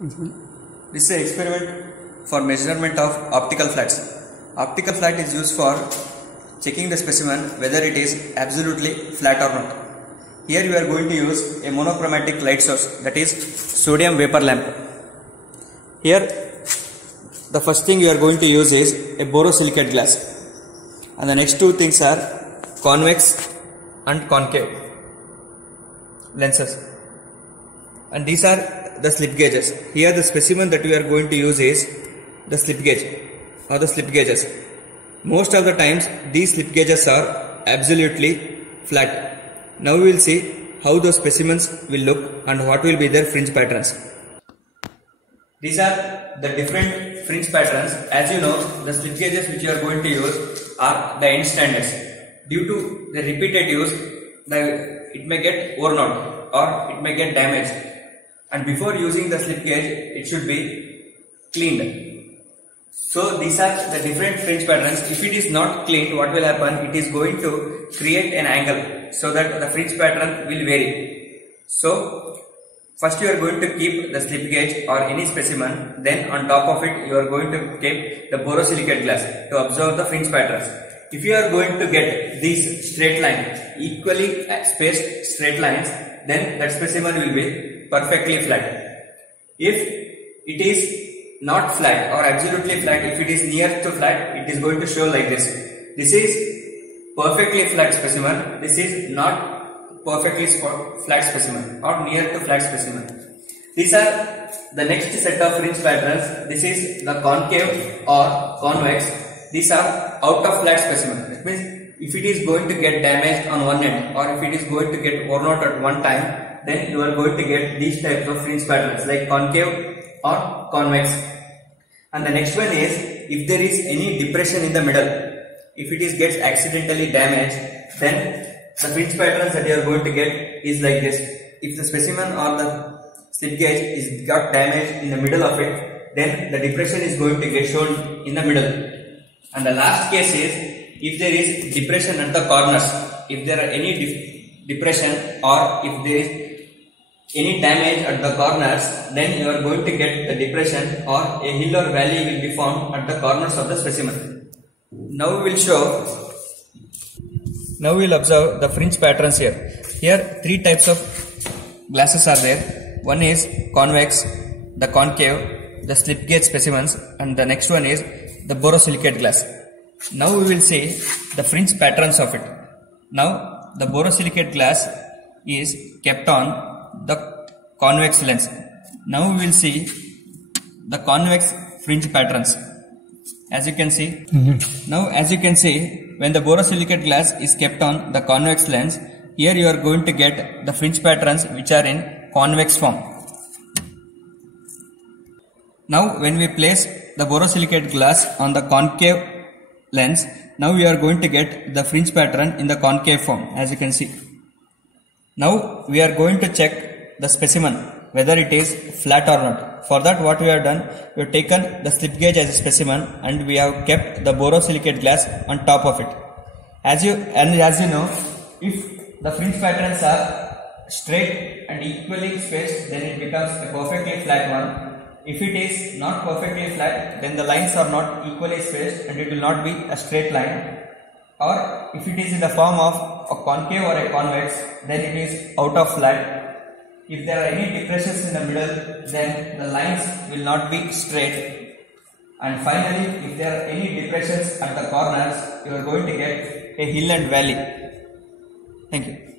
This is an experiment for measurement of optical flats. Optical flat is used for checking the specimen whether it is absolutely flat or not. Here we are going to use a monochromatic light source, that is sodium vapor lamp. Here the first thing we are going to use is a borosilicate glass, and the next two things are convex and concave lenses, and these are the slip gauges. Here the specimen that we are going to use is the slip gauge or the slip gauges. Most of the times these slip gauges are absolutely flat. Now we will see how those specimens will look and what will be their fringe patterns. These are the different fringe patterns. As you know, the slip gauges which you are going to use are the end standards. Due to the repeated use, it may get worn out or it may get damaged. And before using the slip gauge, it should be cleaned. So these are the different fringe patterns. If it is not cleaned, what will happen? It is going to create an angle so that the fringe pattern will vary. So first you are going to keep the slip gauge or any specimen, then on top of it you are going to keep the borosilicate glass to observe the fringe patterns. If you are going to get these straight lines, equally spaced straight lines, then that specimen will be perfectly flat. If it is not flat or absolutely flat, if it is near to flat, it is going to show like this. This is perfectly flat specimen. This is not perfectly flat specimen or near to flat specimen. These are the next set of fringe patterns. This is the concave or convex. These are out of flat specimen. That means if it is going to get damaged on one end or if it is going to get worn out at one time, then you are going to get these types of fringe patterns like concave or convex. And the next one is, if there is any depression in the middle, if it is gets accidentally damaged, then the fringe patterns that you are going to get is like this. If the specimen or the slip gauge is got damaged in the middle of it, then the depression is going to get shown in the middle. And the last case is, if there is depression at the corners, if there are any depression or if there is any damage at the corners, then you are going to get the depression or a hill or valley will be found at the corners of the specimen. Now we will observe the fringe patterns here. Here three types of glasses are there. One is convex, the concave, the slip gauge specimens, and the next one is the borosilicate glass. Now we will see the fringe patterns of it. Now the borosilicate glass is kept on the convex lens. Now we will see the convex fringe patterns. As you can see, now as you can see, when the borosilicate glass is kept on the convex lens, here you are going to get the fringe patterns which are in convex form. Now when we place the borosilicate glass on the concave lens, now we are going to get the fringe pattern in the concave form, as you can see. Now we are going to check the specimen whether it is flat or not. For that, what we have done, we have taken the slip gauge as a specimen and we have kept the borosilicate glass on top of it. As you know, if the fringe patterns are straight and equally spaced, then it becomes a perfectly flat one. If it is not perfectly flat, then the lines are not equally spaced and it will not be a straight line. Or if it is in the form of a concave or a convex, then it is out of flat. If there are any depressions in the middle, then the lines will not be straight. And finally, if there are any depressions at the corners, you are going to get a hill and valley. Thank you.